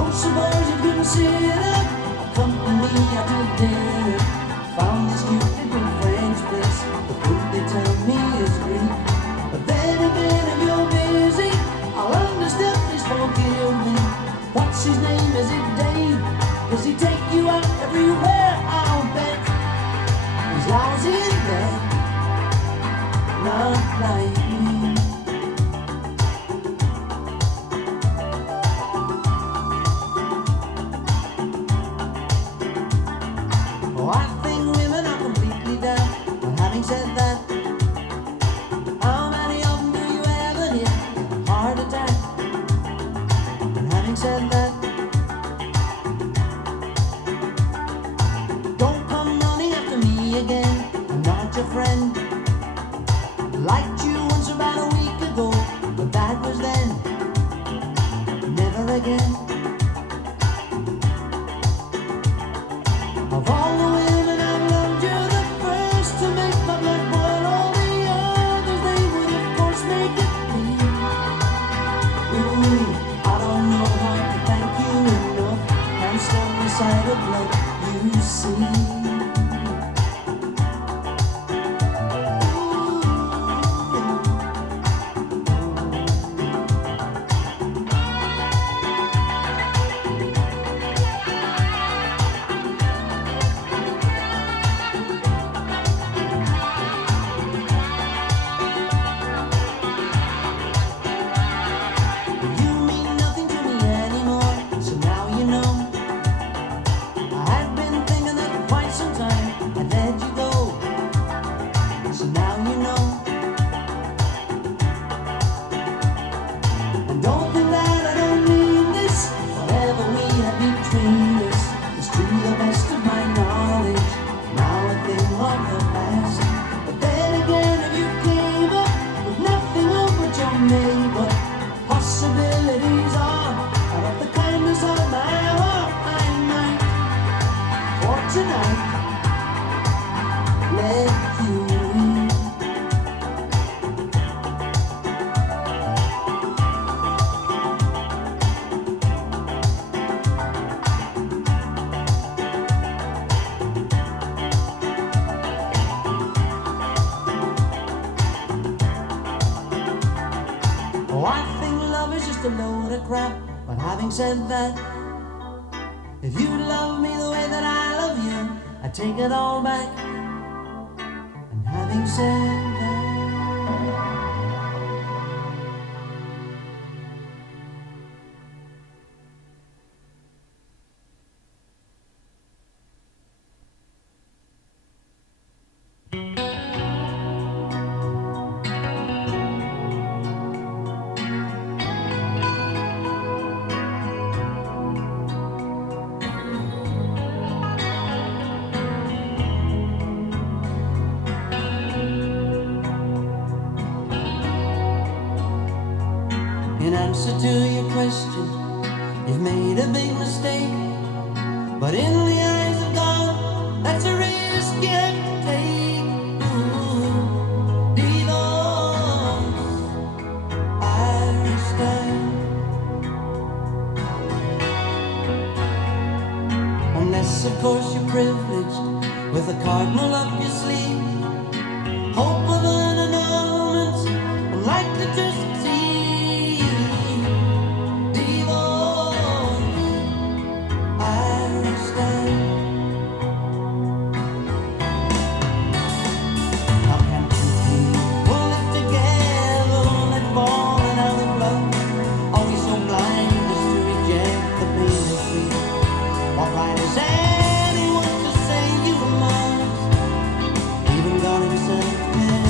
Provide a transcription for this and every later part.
Don't suppose you'd consider accompanying me out to dinner. Found this cute little French place. The food they tell me is Greek. But then again, if you're busy, I'll understand, please forgive me. What's his name? Is it Dave? Does he take you out everywhere? I'll bet he's lousy in bed, not like me. Oh, I think women are completely down. But having said that, how many of them do you ever hear a heart attack? And having said that, don't come running after me again. I'm not your friend. Liked you once about a week ago, but that was then, never again. Of all the women I've loved, you're the first to make my blood boil. All the others, they would of course make it bleed. Ooh, I don't know how to thank you enough. Can't stand the sight of blood, you see. You mean nothing to me anymore, so now you know. I had been thinking that for quite some time I'd let you go, so now you know. And don't think that I don't mean this. Whatever we had between us is to the best of my knowledge now a thing of the past. But then again, if you gave up with nothing of what you're made, but possibilities are out of the kindness of my heart, I might, for tonight, let you in. Oh, I think love is just a load of crap. But having said that, if you love me the way that I love you, I take it all back. And having said that, in answer to your question, you've made a big mistake. But in the eyes of God, that's a risk you have to take. Ooh, divorce, Irish style. Unless, of course, you're privileged with a cardinal up your sleeve. Hope of an annulment, unlikely to succeed. Divorce, Irish style. How can two people live together when they're falling out of love? Always so blind as to reject the pain they feel. What right is anyone to say you must? Even God himself can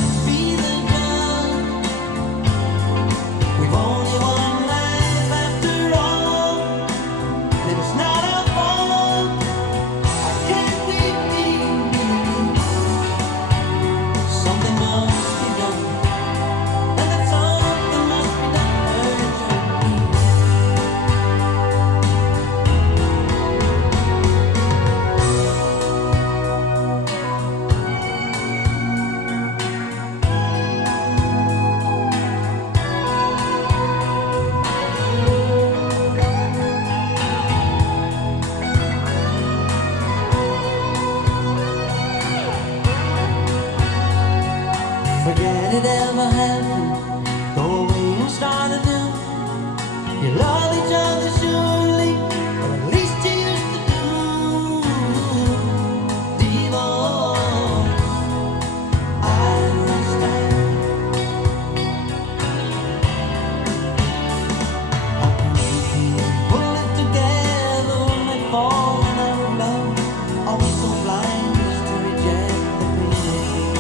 You love each other surely, or at least you used to do. Divorce, I understand. Pull it together when we're falling out of love. Always so blind just to reject the pain.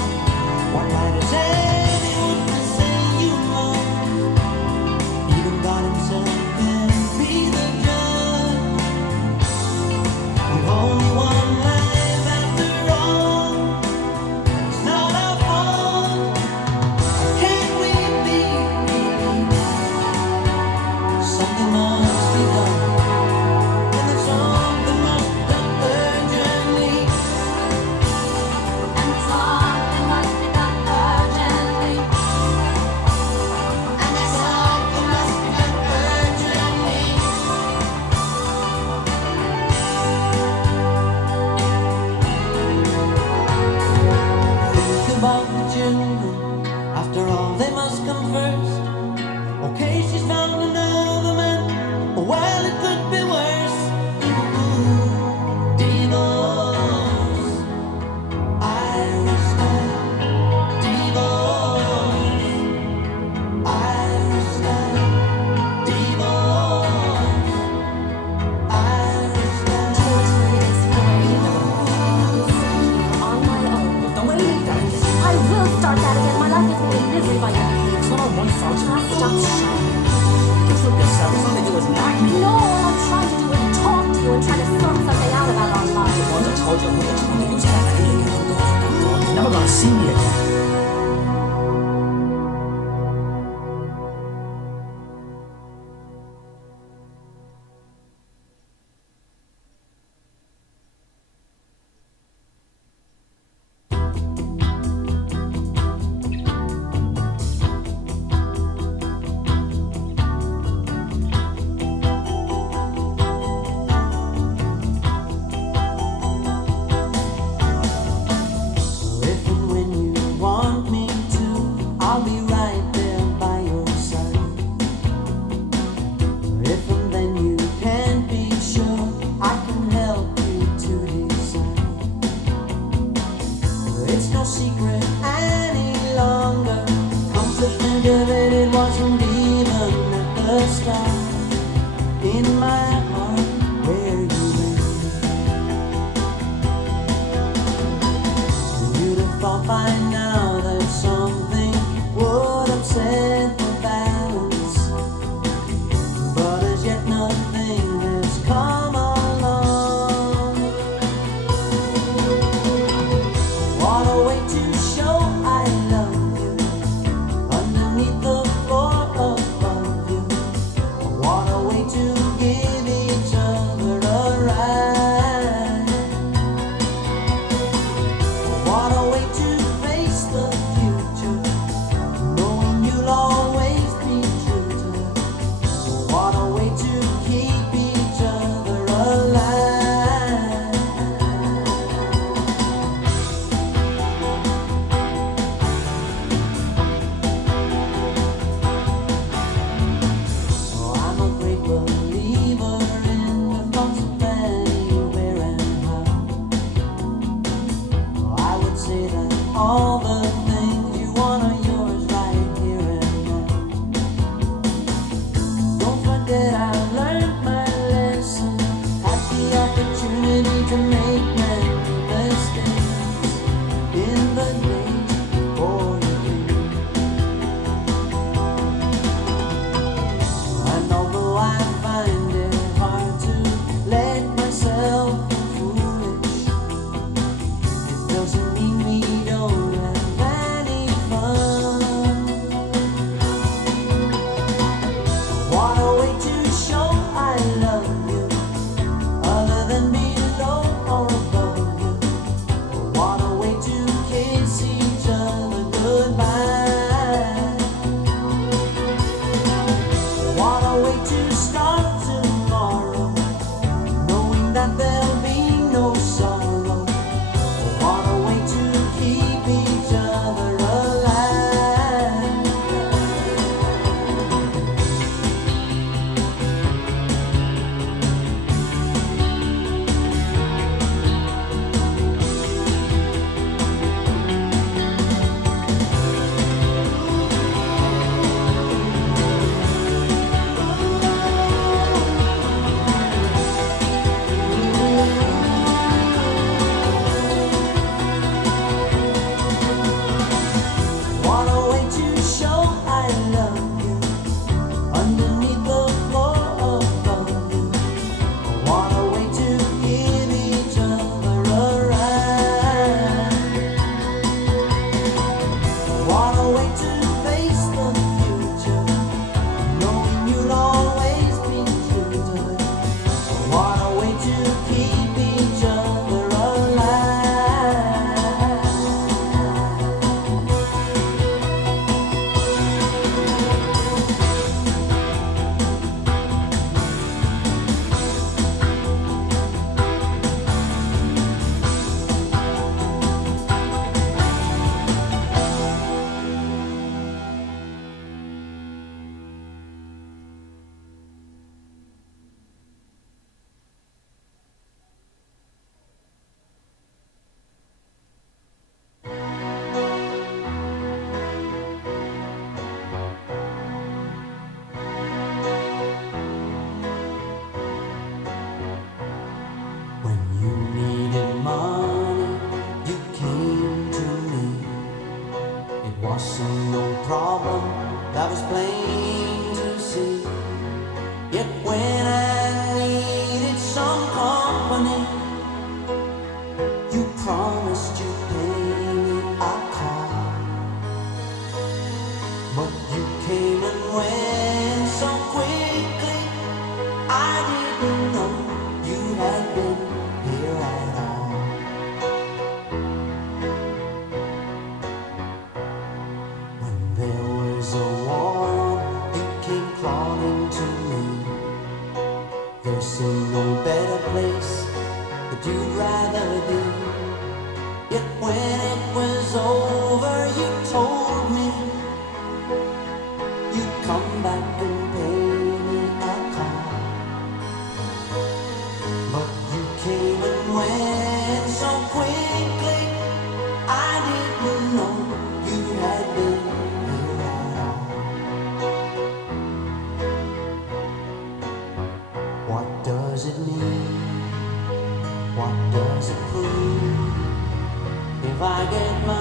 What right is anyone to say you love? Even God himself can be the judge. We've only one life after all. It's not our fault. Can't we be really? Something must be done. And there's something must be done urgently. And something must be done urgently. And there's something must be done urgently. Think about the children. After all, they must come first. Okay, she's found another man. Well, it could be worse. Divorce, I understand. Divorce, I understand. Divorce, I understand. On my own. I will start that again. My life is made misery by you. It's not my fault. Stop shouting. Just look this up. It's nothing to do with nag me. No, all I'm trying to do is talk to you and try to sort something out about our lives. Once I told you I'm going to tell you, you said that again. I'm going. You're never going to see me again. If and when you want me to, I'll be right there by your side. If and then you can't be sure, I can help you to decide. It's no secret any longer. Come to think of it, it wasn't even at the start. In my heart, where you went. You'd have thought by now that something would upset the balance, but as yet nothing has come along. What a way to show I love you, underneath the floor above you. What a way to give each other a ride. What a way to face the future, knowing you'll always be true to her. What a way to keep each other alive. Oh, I'm a great believer in the thoughts of anywhere and how. I would say that all the things you want are yours right here and now. Don't forget I learned my lesson, had the opportunity to make many mistakes in the days before you came. And although I find it hard to let myself be foolish, it doesn't mean we don't have any fun. What a way to show I love you, other than below or above you. What a way to kiss each other goodbye. What a way to start tomorrow, knowing that there'll be no sorrow. What a way to keep each other alive. what you'd rather do. Yet when it was over, you told me you'd come back and pay me a call. But you came and went so quickly, I didn't know you had been here at all. What does it mean? What does it prove? If I get my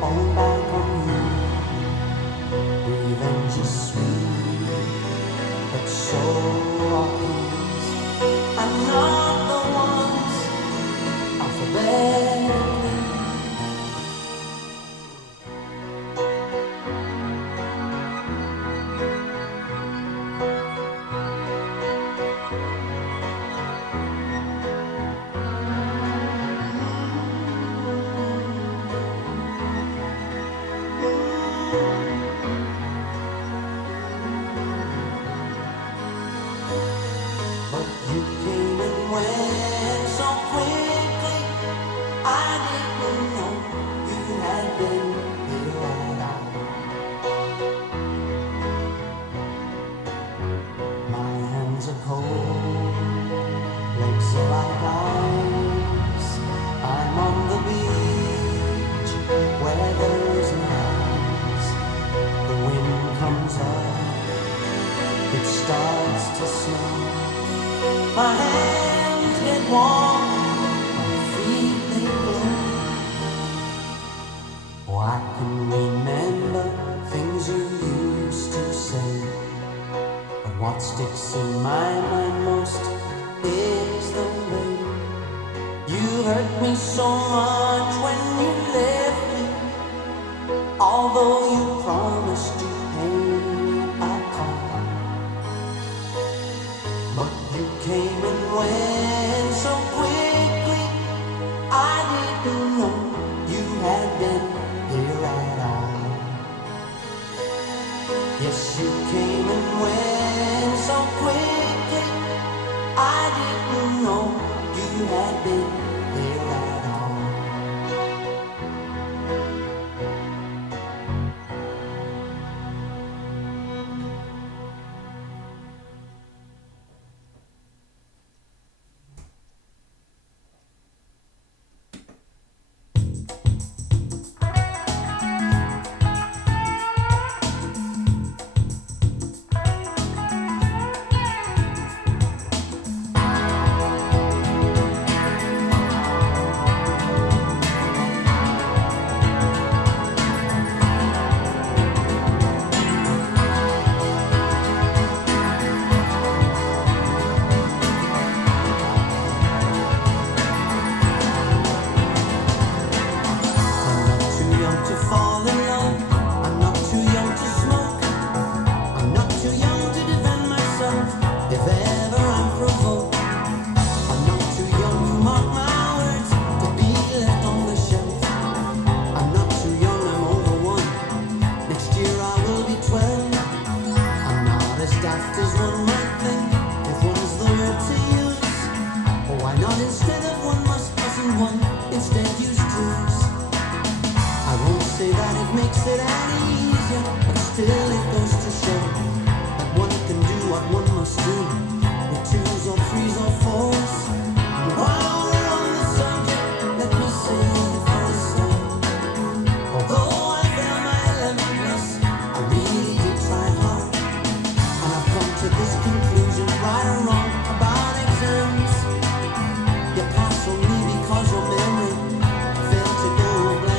own back on you, revenge is sweet, but so are these. I'm not the ones alphabetically. But you came and went so quickly, I didn't know you had been here at all. My hands are cold, legs are like ice. I'm on the beach, weather is nice. The wind comes up, it starts to snow. My hands get warm, my feet they glow. Oh, I can remember things you used to say, but what sticks in my mind most is the way you hurt me so much when you left me. Although you promised to pay me a call, but you came and went so quickly, I didn't know you had been here at all. Yes, you came and went so quickly, I didn't know you had been here at all. I'm not too young to fall in love. I'm not too young to smoke. I'm not too young to defend myself if ever I'm provoked. I'm not too young to mark my words to be left on the shelf. I'm not too young, I'm over one. Next year I will be 12. I'm not as daft as one might think if one's the word to use. Oh, why not instead of one must and one instead use twos? I won't say that it makes it any easier, but still it goes to show that one can do what one must do with twos or threes or fours. And while we're on the subject, let me say the first time, although I failed my 11 plus, I really did try hard, and I've come to this conclusion, right or wrong, about exams. You pass only because your memory failed to go blank.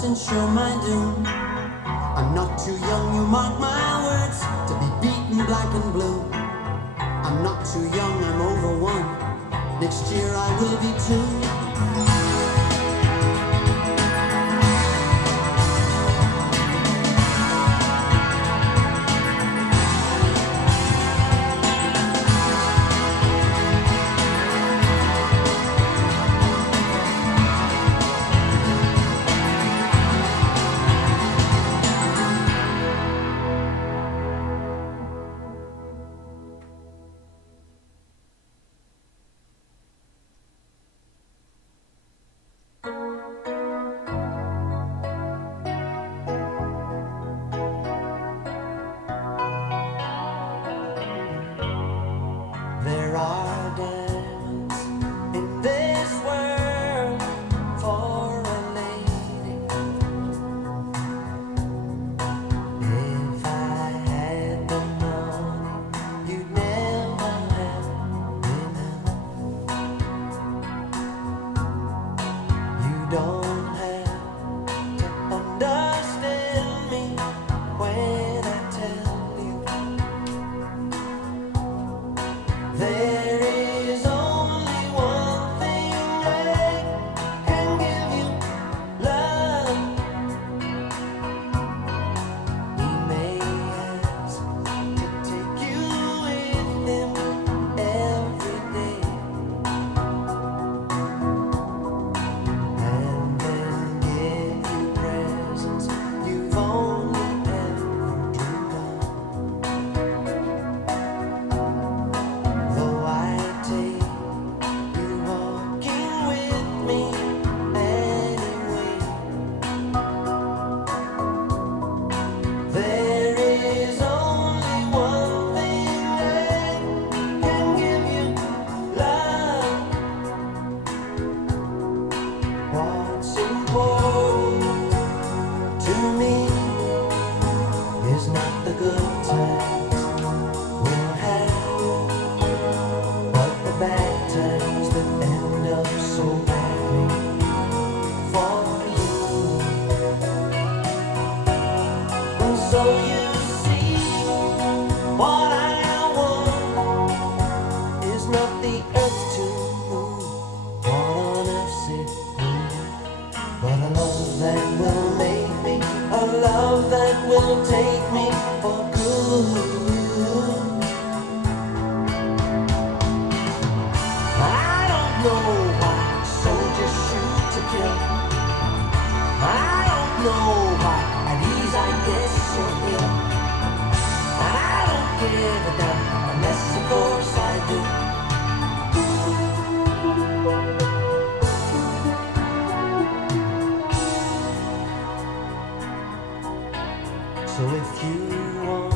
must ensure my doom. I'm not too young, you mark my words, to be beaten black and blue. I'm not too young, I'm over one. Next year I will be two. There are diamonds in this world for a lady. If I had the money, you'd never have enough. You don't have to understand me when I tell you there is only one thing I can give you, love. He may ask to take you with him every day, and then give you presents you've only ever dreamed of. Though I take you walking with me anyway, there is only one thing I can give you, love. What's important to me is not the good times we'll have, but the bad times that end up so badly for you. And so you see, what I want is not the earth to move, what on earth's it move, but a love that will make me, a love that will take me for good. I don't know why soldiers shoot to kill. I don't know why at ease I get so ill. I don't give a damn unless of course I do. So if you want